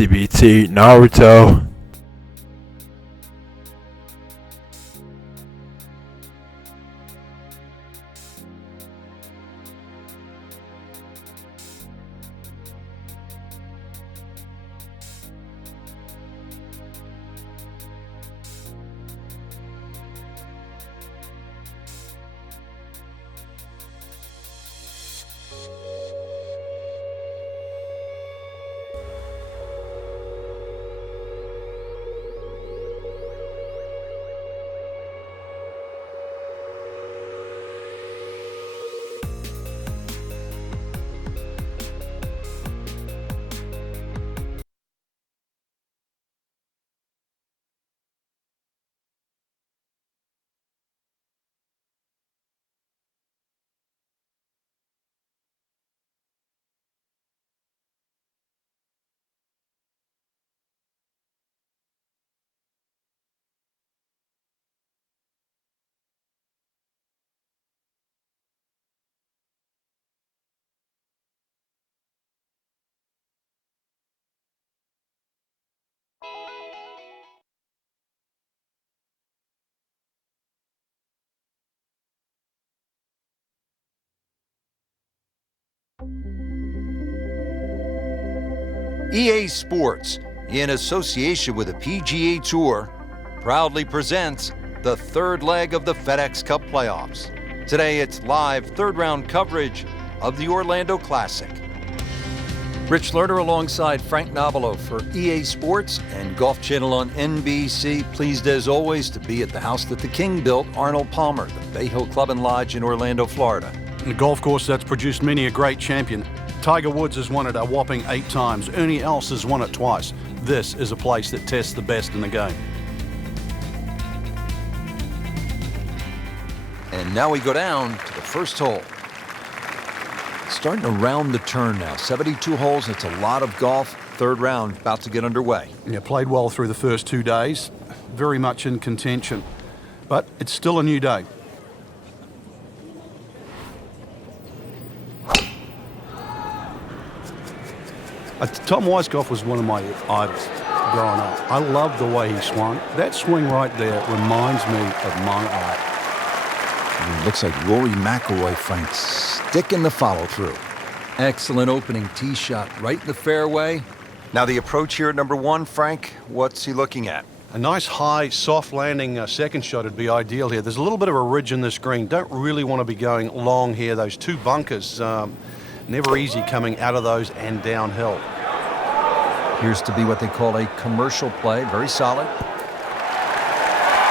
TBT Naruto. EA Sports, in association with the PGA Tour, proudly presents the third leg of the FedEx Cup playoffs. Today it's live third-round coverage of the Orlando Classic. Rich Lerner alongside Frank Nobilo for EA Sports and Golf Channel on NBC. Pleased as always to be at the house that the King built, Arnold Palmer, the Bay Hill Club and Lodge in Orlando, Florida. A golf course that's produced many a great champion. Tiger Woods has won it a whopping 8 times. Ernie Els has won it twice. This is a place that tests the best in the game. And now we go down to the first hole. Starting to round the turn now. 72 holes, it's a lot of golf. Third round about to get underway. Yeah, played well through the first 2 days. Very much in contention. But it's still a new day. Tom Weiskopf was one of my idols growing up. I loved the way he swung. That swing right there reminds me of my eye. It looks like Rory McIlroy, Frank, sticking the follow-through. Excellent opening tee shot right in the fairway. Now the approach here at number 1, Frank, what's he looking at? A nice high, soft landing second shot would be ideal here. There's a little bit of a ridge in this green. Don't really want to be going long here. Those 2 bunkers, never easy coming out of those and downhill. Appears to be what they call a commercial play. Very solid.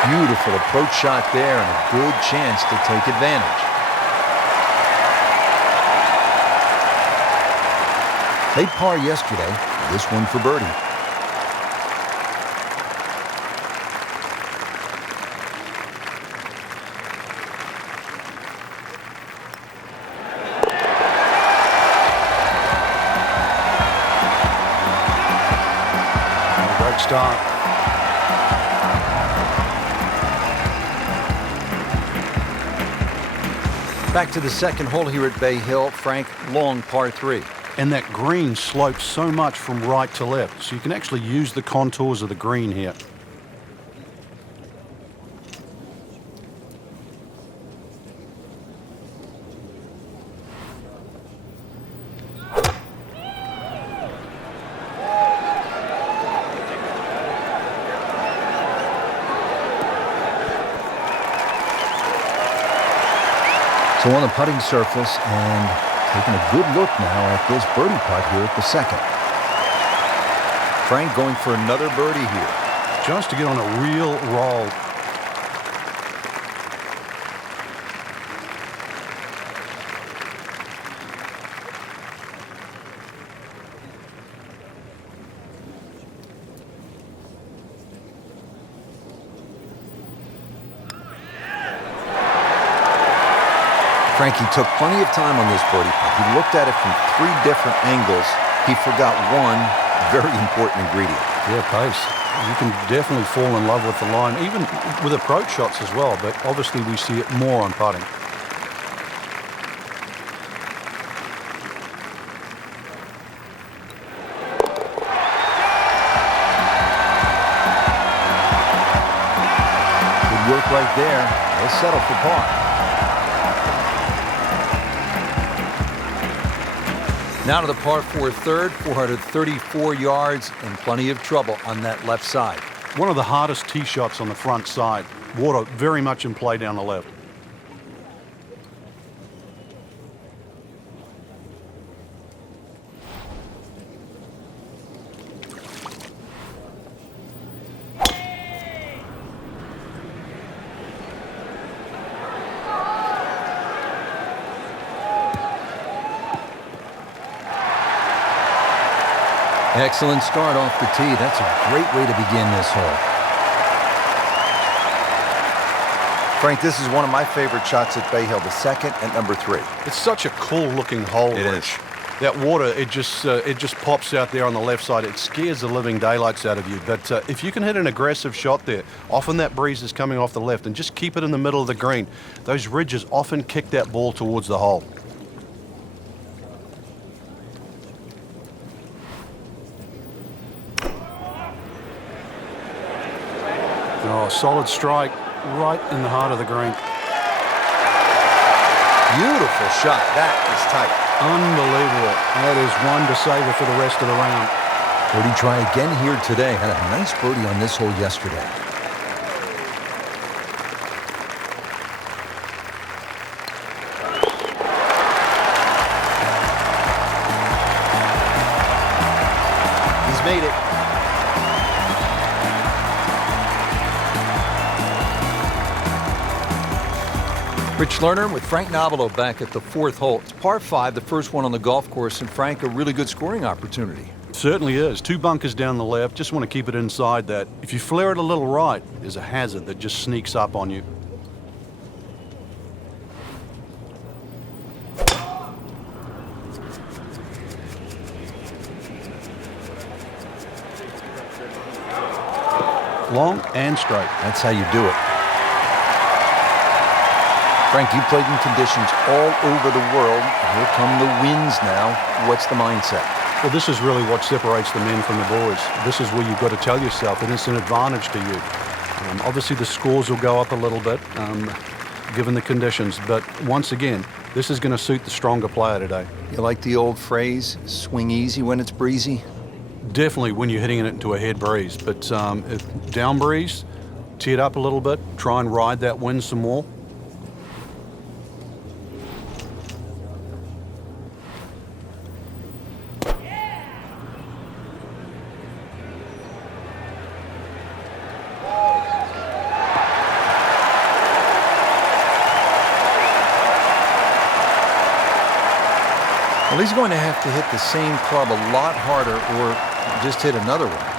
Beautiful approach shot there and a good chance to take advantage. Played par yesterday. This one for birdie. Start. Back to the second hole here at Bay Hill. Frank, long par 3. And that green slopes so much from right to left, so you can actually use the contours of the green here. So on the putting surface and taking a good look now at this birdie putt here at the second. Frank going for another birdie here. Just to get on a real roll. Frankie took plenty of time on this birdie putt. He looked at it from 3 different angles. He forgot one very important ingredient. Yeah, pace. You can definitely fall in love with the line, even with approach shots as well, but obviously we see it more on putting. right there. He'll settle for par. Now to the par 4 third, 434 yards and plenty of trouble on that left side. One of the hardest tee shots on the front side. Water very much in play down the left. Excellent start off the tee. That's a great way to begin this hole. Frank, this is one of my favorite shots at Bay Hill, the second at number 3. It's such a cool-looking hole, It Rich. is. That water, it just pops out there on the left side. It scares the living daylights out of you. But if you can hit an aggressive shot there, often that breeze is coming off the left, and just keep it in the middle of the green. Those ridges often kick that ball towards the hole. Oh, solid strike right in the heart of the green. Beautiful shot. That is tight. Unbelievable. That is one to savor for the rest of the round. Birdie try again here today. Had a nice birdie on this hole yesterday. He's made it. Rich Lerner with Frank Nobilo back at the 4th hole. It's par 5, the first one on the golf course, and Frank, a really good scoring opportunity. Certainly is. 2 bunkers down the left. Just want to keep it inside that. If you flare it a little right, there's a hazard that just sneaks up on you. Long and straight. That's how you do it. Frank, you played in conditions all over the world. Here come the winds now. What's the mindset? Well, this is really what separates the men from the boys. This is where you've got to tell yourself that it's an advantage to you. Obviously, the scores will go up a little bit, given the conditions. But once again, this is going to suit the stronger player today. You like the old phrase, swing easy when it's breezy? Definitely when you're hitting it into a head breeze. But if down breeze, tee it up a little bit, try and ride that wind some more. Well, he's going to have to hit the same club a lot harder or just hit another one.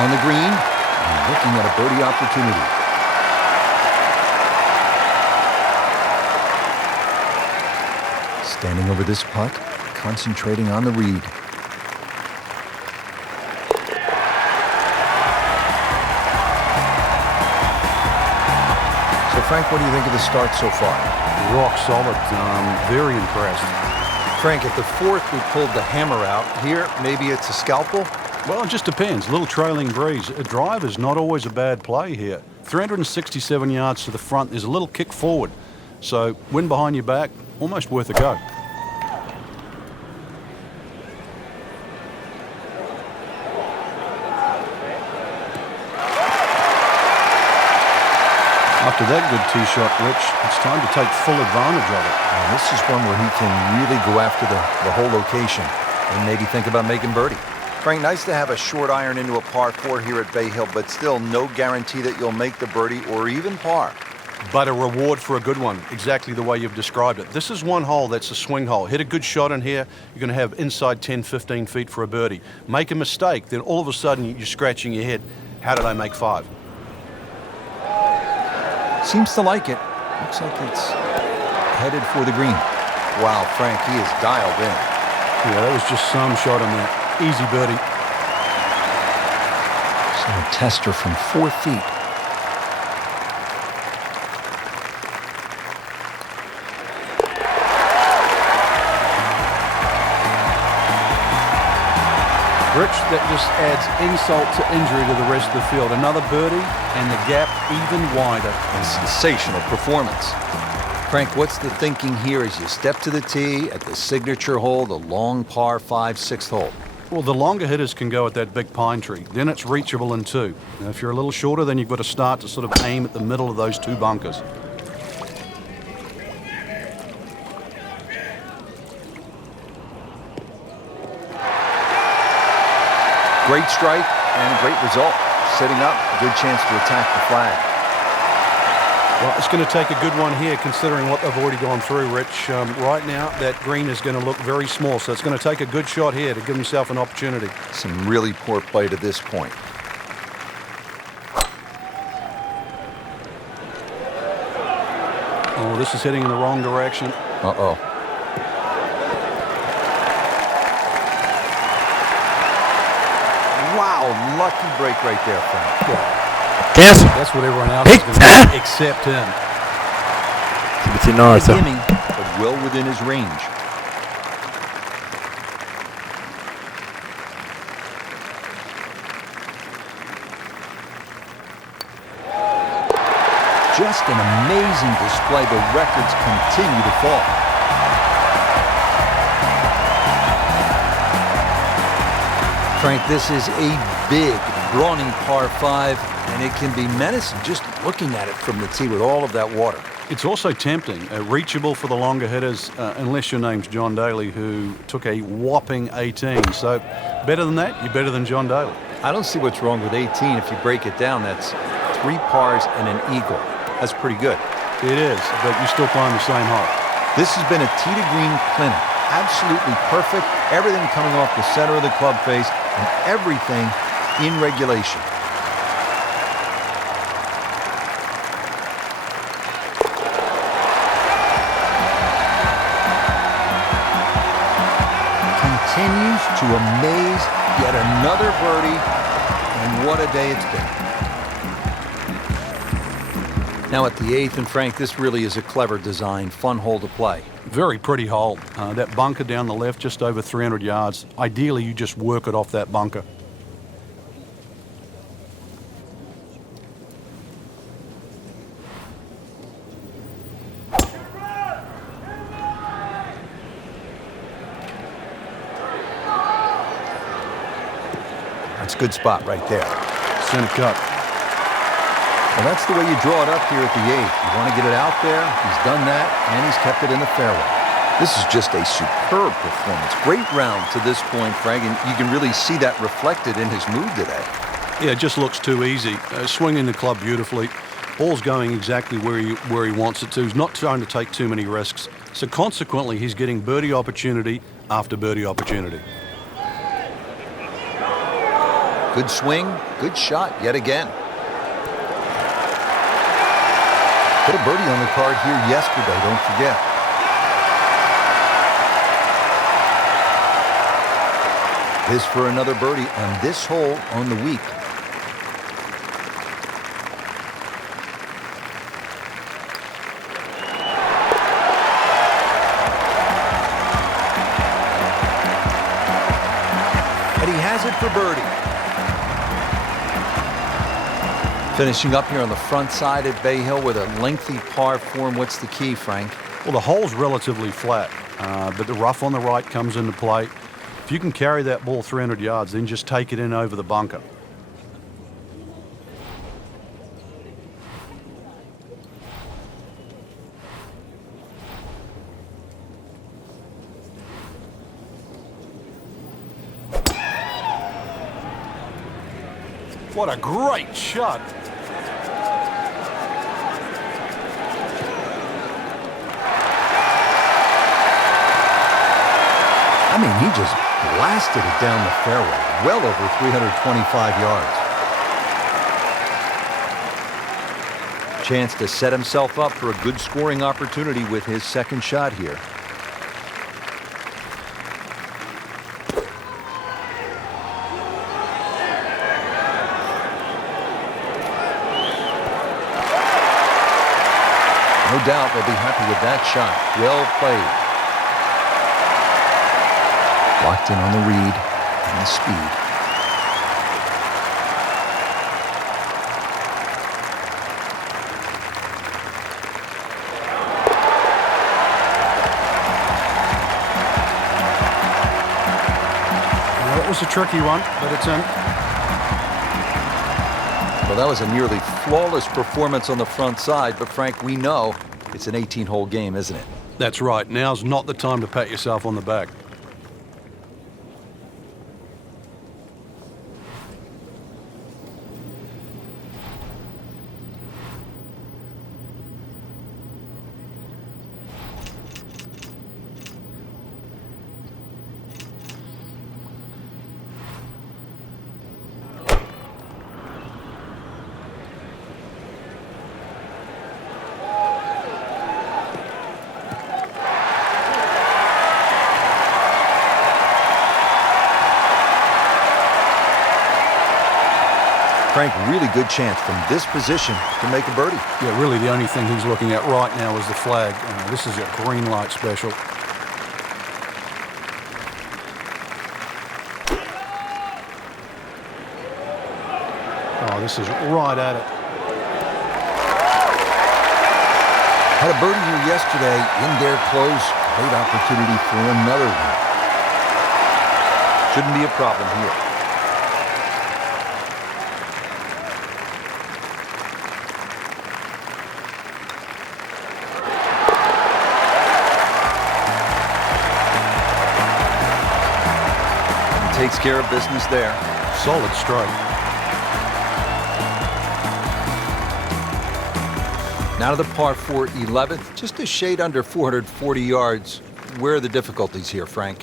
On the green, and looking at a birdie opportunity. Standing over this putt, concentrating on the read. So, Frank, what do you think of the start so far? Rock solid. Very impressed. Frank, at the 4th, we pulled the hammer out. Here, maybe it's a scalpel? Well, it just depends. A little trailing breeze. A drive is not always a bad play here. 367 yards to the front. There's a little kick forward. So, wind behind your back, almost worth a go. After that good tee shot, Rich, it's time to take full advantage of it. And this is one where he can really go after the whole location and maybe think about making birdie. Frank, nice to have a short iron into a par 4 here at Bay Hill, but still no guarantee that you'll make the birdie or even par. but a reward for a good one, exactly the way you've described it. This is one hole that's a swing hole. Hit a good shot in here, you're going to have inside 10, 15 feet for a birdie. Make a mistake, then all of a sudden you're scratching your head. How did I make 5? Seems to like it. Looks like it's headed for the green. Wow, Frank, he is dialed in. Yeah, that was just some shot on that. Easy birdie. So a tester from 4 feet. Rich, that just adds insult to injury to the rest of the field. Another birdie and the gap even wider. A sensational performance. Frank, what's the thinking here as you step to the tee at the signature hole, the long par 5, 6th hole? Well, the longer hitters can go at that big pine tree. Then it's reachable in 2. Now, if you're a little shorter, then you've got to start to sort of aim at the middle of those 2 bunkers. Great strike and a great result. Setting up, good chance to attack the flag. Well, it's going to take a good one here, considering what they've already gone through, Rich. Right now, that green is going to look very small, so it's going to take a good shot here to give himself an opportunity. Some really poor play to this point. Oh, this is heading in the wrong direction. Uh-oh. Wow, lucky break right there, Frank. Yeah. Cancel. That's what everyone else is going to do, except him. Timothy Narita. Gimme, but well within his range. Just an amazing display. The records continue to fall. Frank, this is a big, brawny par 5, and it can be menacing just looking at it from the tee with all of that water. It's also tempting, reachable for the longer hitters, unless your name's John Daly, who took a whopping 18. So better than that, you're better than John Daly. I don't see what's wrong with 18. If you break it down, that's 3 pars and an eagle. That's pretty good. It is, but you still climb the same hole. This has been a tee to green clinic. Absolutely perfect. Everything coming off the center of the club face and everything in regulation. Continues to amaze. Yet another birdie, and what a day it's been. Now at the 8th, and Frank, this really is a clever design, fun hole to play. Very pretty hole. That bunker down the left, just over 300 yards. Ideally, you just work it off that bunker. That's a good spot right there. Center cut. Well, that's the way you draw it up here at the 8th. You want to get it out there. He's done that, and he's kept it in the fairway. This is just a superb performance. Great round to this point, Frank, and you can really see that reflected in his move today. Yeah, it just looks too easy. Swinging the club beautifully. Ball's going exactly where he wants it to. He's not trying to take too many risks. So consequently, he's getting birdie opportunity after birdie opportunity. Good swing, good shot yet again. Put a birdie on the card here yesterday, don't forget. This for another birdie on this hole on the week. And he has it for birdie. Finishing up here on the front side at Bay Hill with a lengthy par 4. What's the key, Frank? Well, the hole's relatively flat, but the rough on the right comes into play. If you can carry that ball 300 yards, then just take it in over the bunker. What a great shot. mean, he just blasted it down the fairway, well over 325 yards. Chance to set himself up for a good scoring opportunity with his second shot here. No doubt they'll be happy with that shot. Well played. Locked in on the read and the speed. That was a tricky one, but it's in. Well, that was a nearly flawless performance on the front side, but Frank, we know it's an 18-hole game, isn't it? That's right. Now's not the time to pat yourself on the back. Frank, really good chance from this position to make a birdie. Yeah, really the only thing he's looking at right now is the flag. This is a green light special. Oh, this is right at it. Had a birdie here yesterday, in there close. Great opportunity for another one. Shouldn't be a problem here. Takes care of business there. Solid stroke. Now to the par 4 11th, just a shade under 440 yards. Where are the difficulties here, Frank?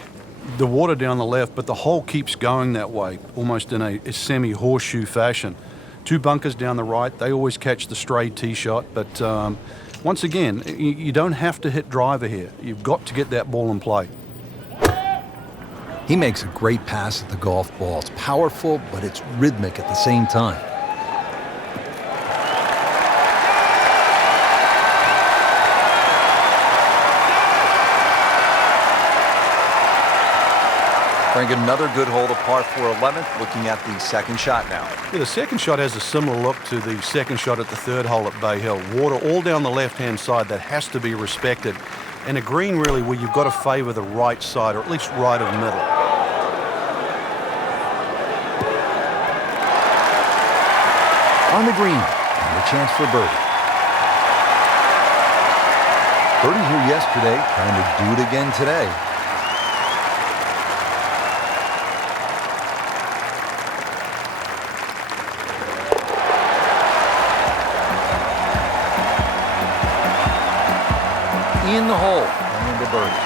The water down the left, but the hole keeps going that way, almost in a semi-horseshoe fashion. Two bunkers down the right, they always catch the stray tee shot, but once again, you don't have to hit driver here. You've got to get that ball in play. He makes a great pass at the golf ball. It's powerful, but it's rhythmic at the same time. Frank, another good hole to par 4 11th. Looking at the second shot now. Yeah, the second shot has a similar look to the second shot at the third hole at Bay Hill. Water all down the left-hand side, that has to be respected. And a green really where you've got to favour the right side, or at least right of middle. On the green, and a chance for birdie. Birdie here yesterday, trying to do it again today. In the hole, and a birdie.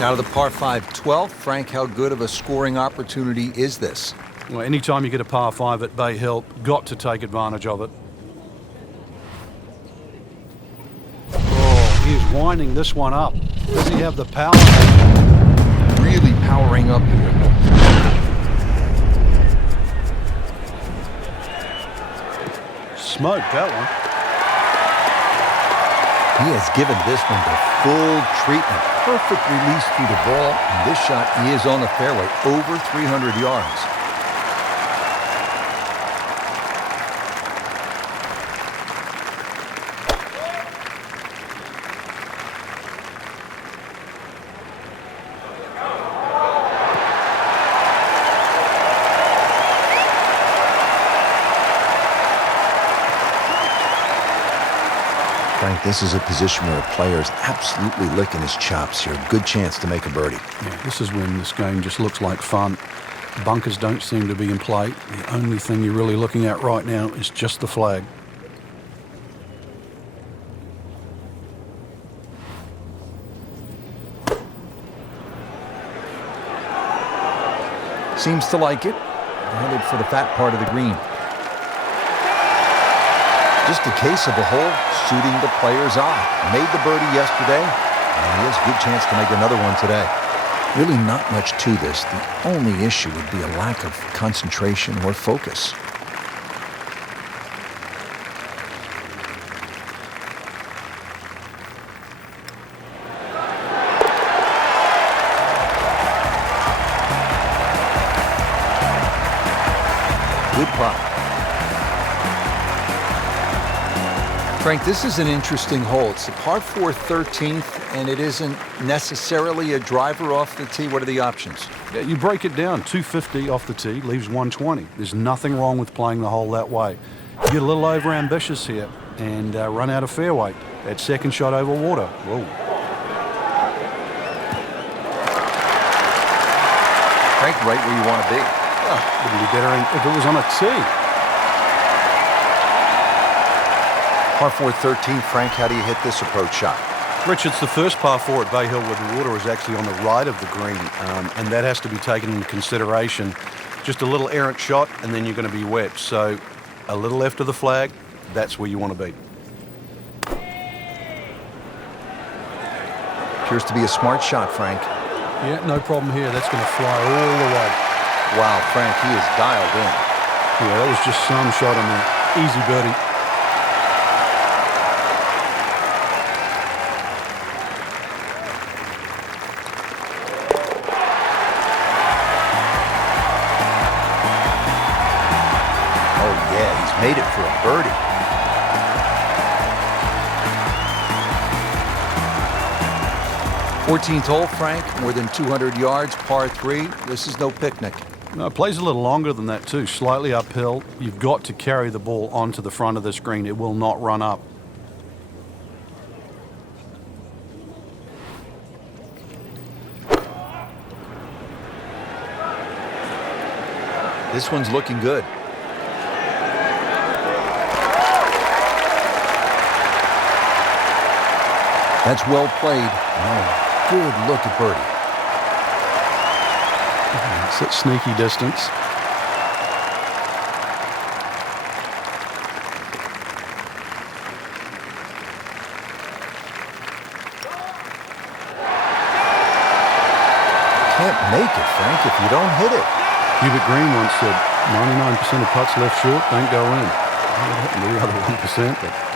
Now to the par 5 12th. Frank, how good of a scoring opportunity is this? Well, anytime you get a par 5 at Bay Hill, got to take advantage of it. Oh, he's winding this one up. Does he have the power? Really powering up here. Smoked that one. He has given this one the full treatment. Perfect release through the ball, and this shot is on the fairway, over 300 yards. Frank, this is a position where a player is absolutely licking his chops here. Good chance to make a birdie. Yeah, this is when this game just looks like fun. Bunkers don't seem to be in play. The only thing you're really looking at right now is just the flag. Seems to like it. Headed for the fat part of the green. Just a case of the hole suiting the player's eye. Made the birdie yesterday, and he has a good chance to make another one today. Really not much to this. The only issue would be a lack of concentration or focus. Good putt. Frank, this is an interesting hole. It's a par 4 13th, and it isn't necessarily a driver off the tee. What are the options? Yeah, you break it down. 250 off the tee leaves 120. There's nothing wrong with playing the hole that way. You get a little over ambitious here and run out of fairway. That second shot over water. Whoa. Frank, right where you want to be. Wouldn't be better if it was on a tee. Par 4 13th, Frank, how do you hit this approach shot? Rich, it's the first par 4 at Bay Hill where the water is actually on the right of the green, and that has to be taken into consideration. Just a little errant shot, and then you're going to be wet. So a little left of the flag, that's where you want to be. Appears to be a smart shot, Frank. Yeah, no problem here. That's going to fly all the way. Wow, Frank, he is dialed in. Yeah, that was just some shot on there. Easy birdie. Oh, yeah, he's made it for a birdie. Fourteenth hole, Frank, more than 200 yards, par 3. This is no picnic. No, it plays a little longer than that too, slightly uphill. You've got to carry the ball onto the front of the screen. It will not run up. This one's looking good. That's well played. No, good look at birdie. It's at sneaky distance. Can't make it, Frank, if you don't hit it. Hubert Green once said 99% of putts left short don't go in. The other 1%, but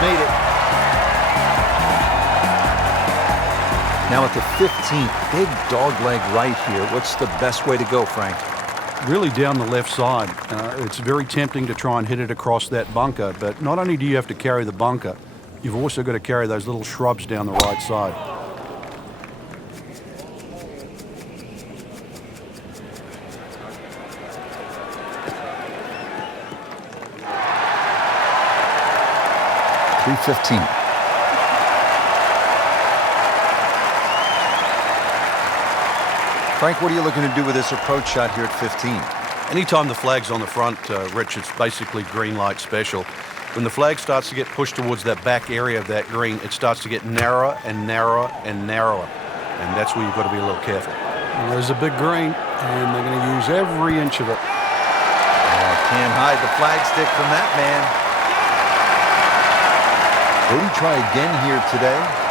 made it. Now at the 15th, big dog leg right here. What's the best way to go, Frank? really down the left side. It's very tempting to try and hit it across that bunker, but not only do you have to carry the bunker, you've also got to carry those little shrubs down the right side. .315. Frank, what are you looking to do with this approach shot here at 15? Anytime the flag's on the front, Rich, it's basically green light special. When the flag starts to get pushed towards that back area of that green, it starts to get narrower and narrower and narrower. And that's where you've got to be a little careful. Well, there's a big green, and they're going to use every inch of it. Can't hide the flag stick from that man. Will he try again here today?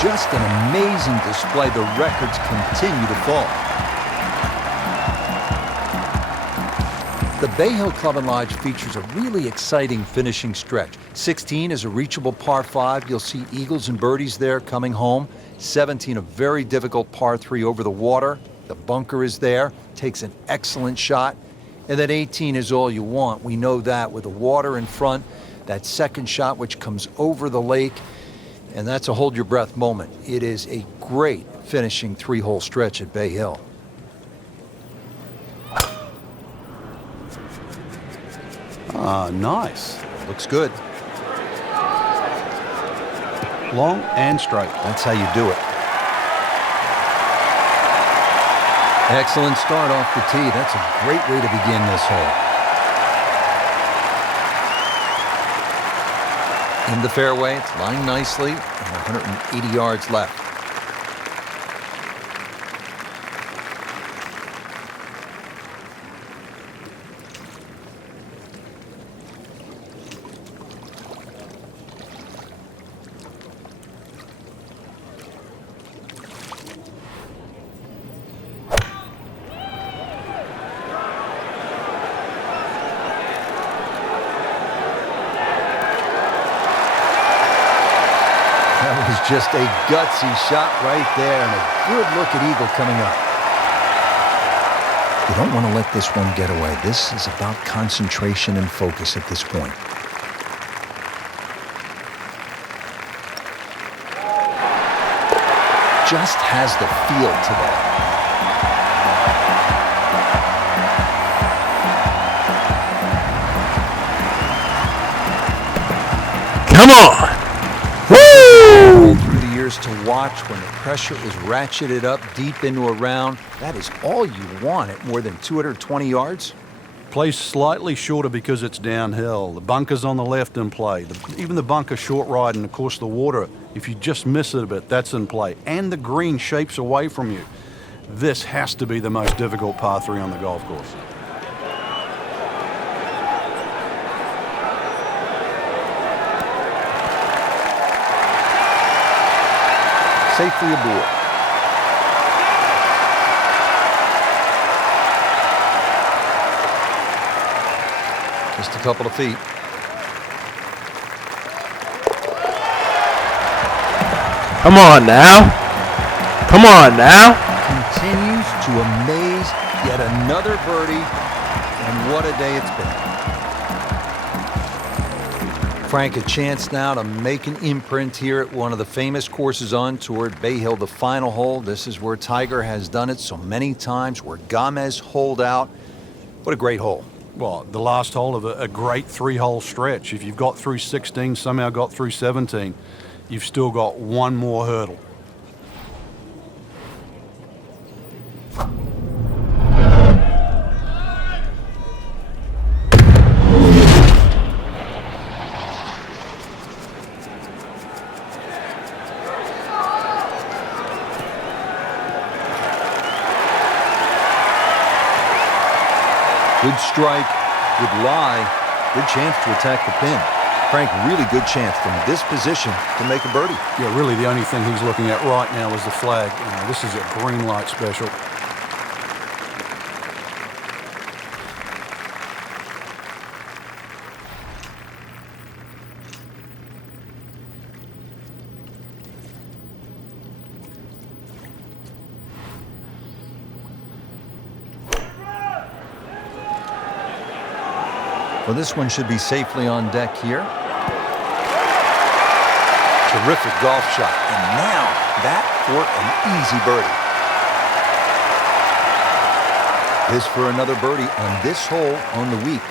Just an amazing display. The records continue to fall. The Bay Hill Club and Lodge features a really exciting finishing stretch. 16 is a reachable par 5. You'll see eagles and birdies there coming home. 17, a very difficult par 3 over the water. The bunker is there, takes an excellent shot. And then 18 is all you want. We know that with the water in front, that second shot which comes over the lake. And that's a hold your breath moment. It is a great finishing 3-hole stretch at Bay Hill. Nice. Looks good. Long and straight. That's how you do it. Excellent start off the tee. That's a great way to begin this hole. In the fairway, it's lying nicely, and 180 yards left. Just a gutsy shot right there, and a good look at eagle coming up. You don't want to let this one get away. This is about concentration and focus at this point. Just has the feel today. Come on. Woo! Through the years to watch when the pressure is ratcheted up deep into a round, that is all you want at more than 220 yards. Plays slightly shorter because it's downhill. The bunker's on the left in play. Even the bunker short right, and of course the water, if you just miss it a bit, that's in play. And the green shapes away from you. This has to be the most difficult par 3 on the golf course. Safely aboard. Just a couple of feet. Come on now. Come on now. Continues to amaze. Yet another birdie. And what a day it's been. Frank, a chance now to make an imprint here at one of the famous courses on tour at Bay Hill, the final hole. This is where Tiger has done it so many times, where Gomez holed out. What a great hole. Well, the last hole of a great 3-hole stretch. If you've got through 16, somehow got through 17, you've still got one more hurdle. Good strike, good lie, good chance to attack the pin. Frank, really good chance from this position to make a birdie. Yeah, really the only thing he's looking at right now is the flag. This is a green light special. Well, this one should be safely on deck here. Terrific golf shot. And now that for an easy birdie. This for another birdie on this hole on the week.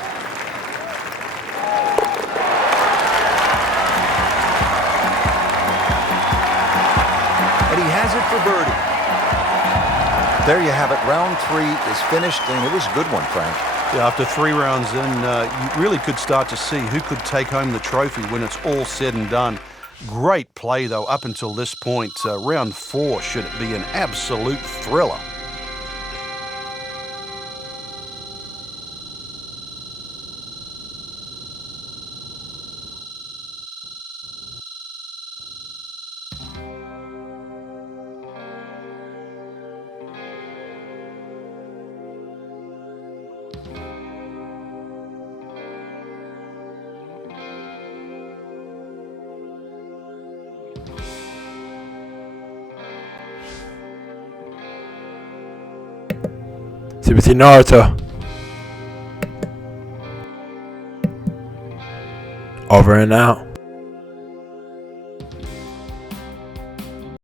And he has it for birdie. There you have it. Round 3 is finished, and it was a good one, Frank. Yeah, after 3 rounds in, you really could start to see who could take home the trophy when it's all said and done. Great play, though, up until this point. Round 4 should be an absolute thriller. Timothy Naruto. Over and out.